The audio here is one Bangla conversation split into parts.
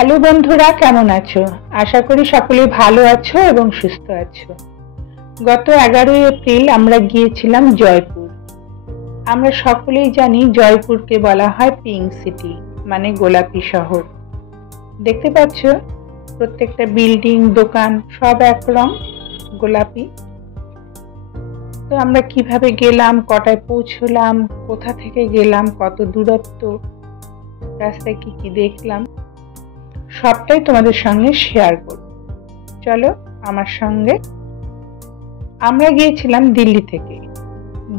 হ্যালো বন্ধুরা, কেমন আছো? আশা করি সকলেই ভালো আছো এবং সুস্থ আছো। গত 11ই এপ্রিল আমরা গিয়েছিলাম জয়পুর। আমরা সকলেই জানি জয়পুরকে বলা হয় পিঙ্ক সিটি, মানে গোলাপি শহর। দেখতে পাচ্ছ প্রত্যেকটা বিল্ডিং, দোকান সব একরকম গোলাপি। তো আমরা কিভাবে গেলাম, কটায় পৌঁছলাম, কোথা থেকে গেলাম, কত দূরত্ব, রাস্তায় কি কি দেখলাম, সবটাই তোমাদের সঙ্গে শেয়ার করব। চলো আমার সঙ্গে। আমরা গিয়েছিলাম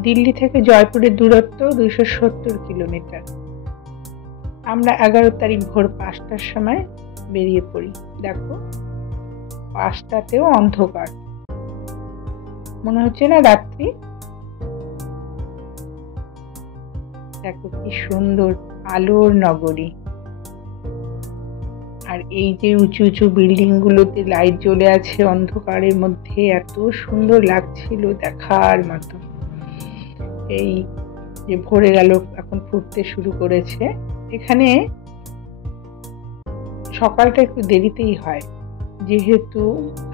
দিল্লি থেকে জয়পুরের দূরত্ব 270 কিলোমিটার। আমরা 11 তারিখ ভোর 5টার সময় বেরিয়ে পড়ি। দেখো 5টাতেও অন্ধকার, মনে হচ্ছে না রাত্রি। দেখো কি সুন্দর আলোর নগরী। আর এই যে উঁচু উঁচু বিল্ডিং গুলোতে লাইট জ্বলে আছে অন্ধকারের মধ্যে, এত সুন্দর লাগছিল দেখার মতো। এই যে ভোরে গেল, এখন ফুটতে শুরু করেছে। এখানে সকালটা একটু দেরিতেই হয়, যেহেতু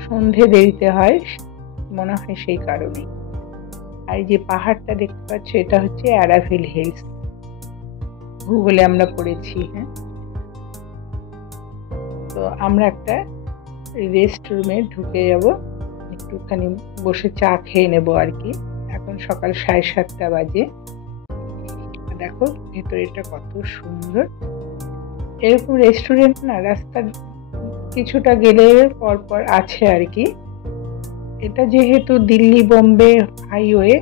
সন্ধে দেরিতে হয় মনে হয়, সেই কারণে। আর যে পাহাড়টা দেখতে পাচ্ছ, এটা হচ্ছে অ্যারাভিল হিলস, ভূগোলে আমরা পড়েছি। হ্যাঁ, তো আমরা একটা রেস্ট রুমে ঢুকে যাব, একটুখানি বসে চা খেয়ে নেবো আর কি। এখন সকাল 7:30 বাজে। দেখো ভেতরেটা কত সুন্দর। এরকম রেস্টুরেন্ট না রাস্তার কিছুটা গেলে পরপর আছে আর কি। এটা যেহেতু দিল্লি বোম্বে হাইওয়ে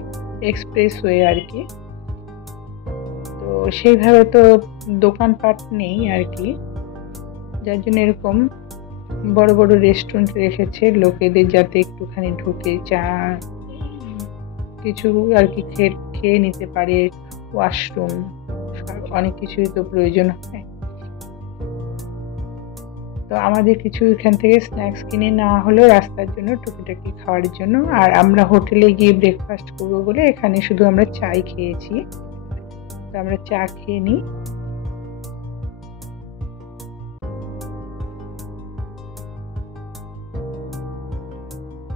এক্সপ্রেসওয়ে আর কি, তো সেইভাবে তো দোকানপাট নেই আর কি, যার জন্য এরকম বড় বড় রেস্টুরেন্ট রেখেছে লোকেদের, যাতে একটুখানি ঢুকে চা কিছু আর কি খেয়ে নিতে পারে। ওয়াশরুম, অনেক কিছুই তো প্রয়োজন হয়। তো আমাদের কিছু এখান থেকে স্ন্যাক্স কিনে নেওয়া হলো রাস্তার জন্য, টুকিটাকি খাওয়ার জন্য। আর আমরা হোটেলে গিয়ে ব্রেকফাস্ট করবো বলে এখানে শুধু আমরা চাই খেয়েছি। তো আমরা চা খেয়ে নিই।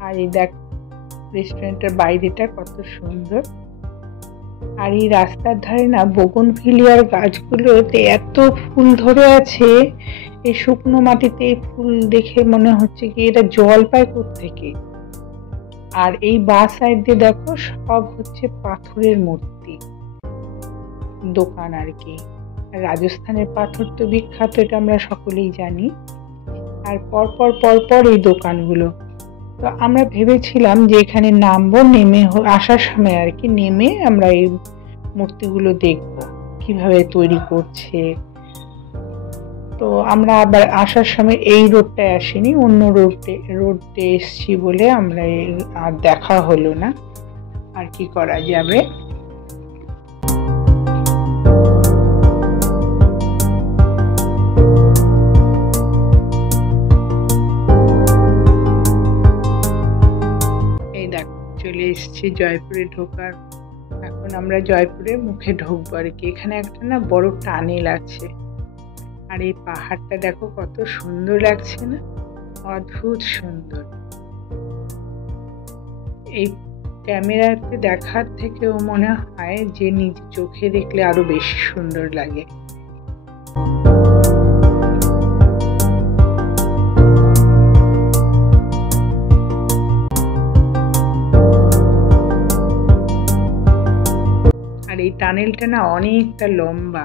আর এই দেখ রেস্টুরেন্টের বাইরেটা কত সুন্দর। আর এই রাস্তার ধারে না বোগনভিলিয়ার গাছগুলোতে এত ফুল ধরে আছে। এই শুকনো মাটিতে এই ফুল দেখে মনে হচ্ছে কি এটা জল পায় কোত্থেকে। আর এই বাঁ সাইড দিয়ে দেখো সব হচ্ছে পাথরের মূর্তি, দোকান আর কি। রাজস্থানের পাথর তো বিখ্যাত, এটা আমরা সকলেই জানি। আর পরপর পরপর এই দোকানগুলো। তো আমরা ভেবেছিলাম যে এখানে নামবো, নেমে আসার সময় আর কি নেমে আমরা এই মূর্তিগুলো দেখবো কিভাবে তৈরি করছে। তো আমরা আবার আসার সময় এই রোডটায় আসিনি, অন্য রোডে এসছি বলে আমরা আর দেখা হলো না। আর কি করা যাবে। চলে এসেছি জয়পুরে ঢোকার। এখন আমরা জয়পুরে মুখে ঢুকবো আর কি। এখানে একটা না বড় টানেল আছে। আর এই পাহাড়টা দেখো কত সুন্দর লাগছে না, অদ্ভুত সুন্দর। এই ক্যামেরাতে দেখার থেকেও মনে হয় যে নিজে চোখে দেখলে আরো বেশি সুন্দর লাগে। আর এই টানেলটা না অনেকটা লম্বা।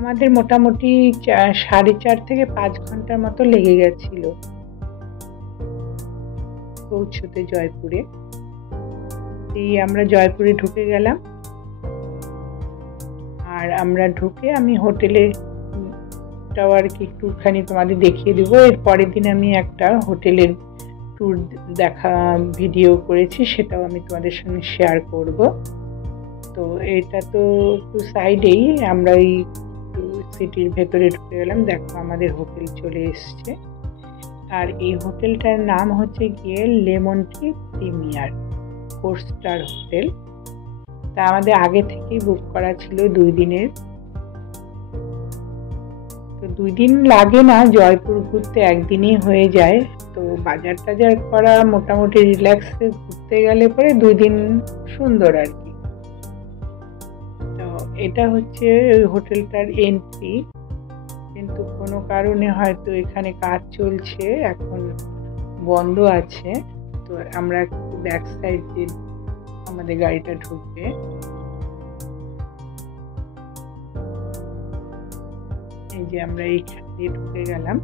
আমাদের মোটামুটি 4.5 থেকে 5 ঘন্টার মতো লেগে গেছিল পৌঁছতে জয়পুরে। এই আমরা জয়পুরে ঢুকে গেলাম। আর আমরা ঢুকে আমি হোটেলেটাও আর কি একটুখানি তোমাদের দেখিয়ে দেবো। এর পরের দিন আমি একটা হোটেলের ট্যুর দেখা ভিডিও করেছি, সেটাও আমি তোমাদের সঙ্গে শেয়ার করব। তো এটা তো একটু সাইডেই, আমরা এই সিটির ভেতরে ঢুকে গেলাম। দেখো আমাদের হোটেল চলে এসছে, আর এই হোটেলটার নাম হচ্ছে গিয়ে lemon tree premier 4 star hotel. তা আমাদের আগে থেকেই বুক করা ছিল 2 দিনের। তো 2 দিন লাগে না, জয়পুর ঘুরতে একদিনই হয়ে যায়। তো বাজার টাজার করা, মোটামুটি রিল্যাক্সে ঘুরতে গেলে পরে 2 দিন সুন্দর আর কি। তো এটা হচ্ছে ওই হোটেলটার এন্ট্রি, কিন্তু কোনো কারণে হয়তো এখানে কাজ চলছে, এখন বন্ধ আছে। তো আমরা একটু ব্যাক সাইড দিয়ে আমাদের গাড়িটা ঢুকবে। এই যে আমরা এইখান দিয়ে ঢুকে গেলাম।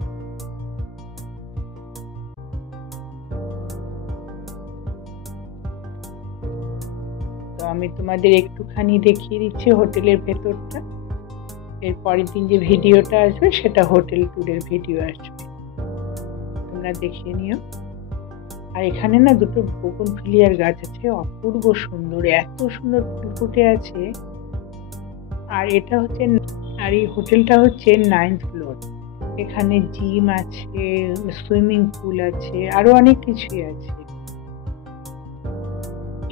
তো আমি তোমাদের একটুখানি দেখিয়ে দিচ্ছি হোটেলের ভেতরটা। এর পরের দিন যে ভিডিওটা আসবে সেটা হোটেল ট্যুরের ভিডিও আসবে, তোমরা দেখিয়ে নিও। আর এখানে না দুটো বোগনভিলিয়ার গাছ আছে, অপূর্ব সুন্দর, এত সুন্দর ফুল ফুটে আছে। আর এটা হচ্ছে, আর এই হোটেলটা হচ্ছে 9th ফ্লোর। এখানে জিম আছে, সুইমিং পুল আছে, আরো অনেক কিছুই আছে।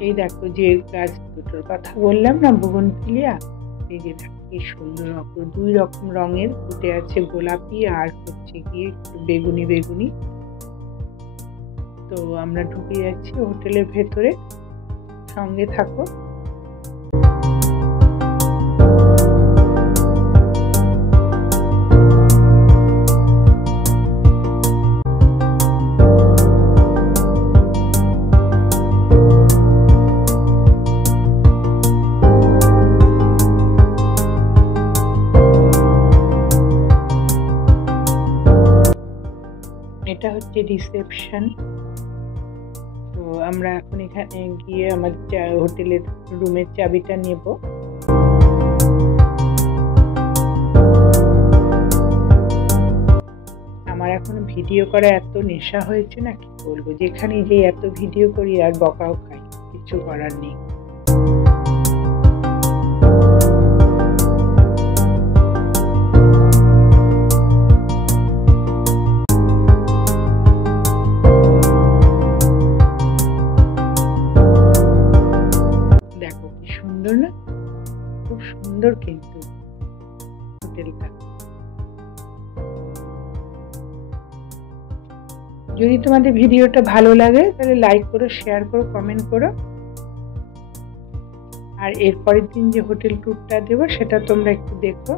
এই দেখো যে গাছ দুটোর কথা বললাম না, বোগনভিলিয়া, এই যে দেখো কি সুন্দর, অপূর্ব 2 রকম রঙের ফুটে আছে, গোলাপি আর হচ্ছে গিয়ে বেগুনি বেগুনি। তো আমরা ঢুকে যাচ্ছি হোটেলের ভেতরে, সঙ্গে থাকো। এটা হচ্ছে রিসেপশন। তো আমরা এখন এখানে গিয়ে আমাদের হোটেলের রুমের চাবিটা নেব। আমার এখন ভিডিও করা এত নেশা হয়েছে না, কি বলবো, যেখানে যে এত ভিডিও করি আর বকাও খাই, কিছু করার নেই। দেখো কি সুন্দর না, খুব সুন্দর কিন্তু হোটেলটা। যদি তোমাদের ভিডিওটা ভালো লাগে তাহলে লাইক করো, শেয়ার করো, কমেন্ট করো। আর এর পরের দিন যে হোটেল ট্যুরটা দেব সেটা তোমরা একটু দেখো।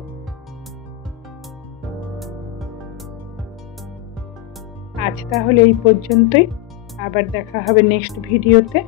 আজ তাহলে এই পর্যন্তই, আবার দেখা হবে নেক্সট ভিডিওতে।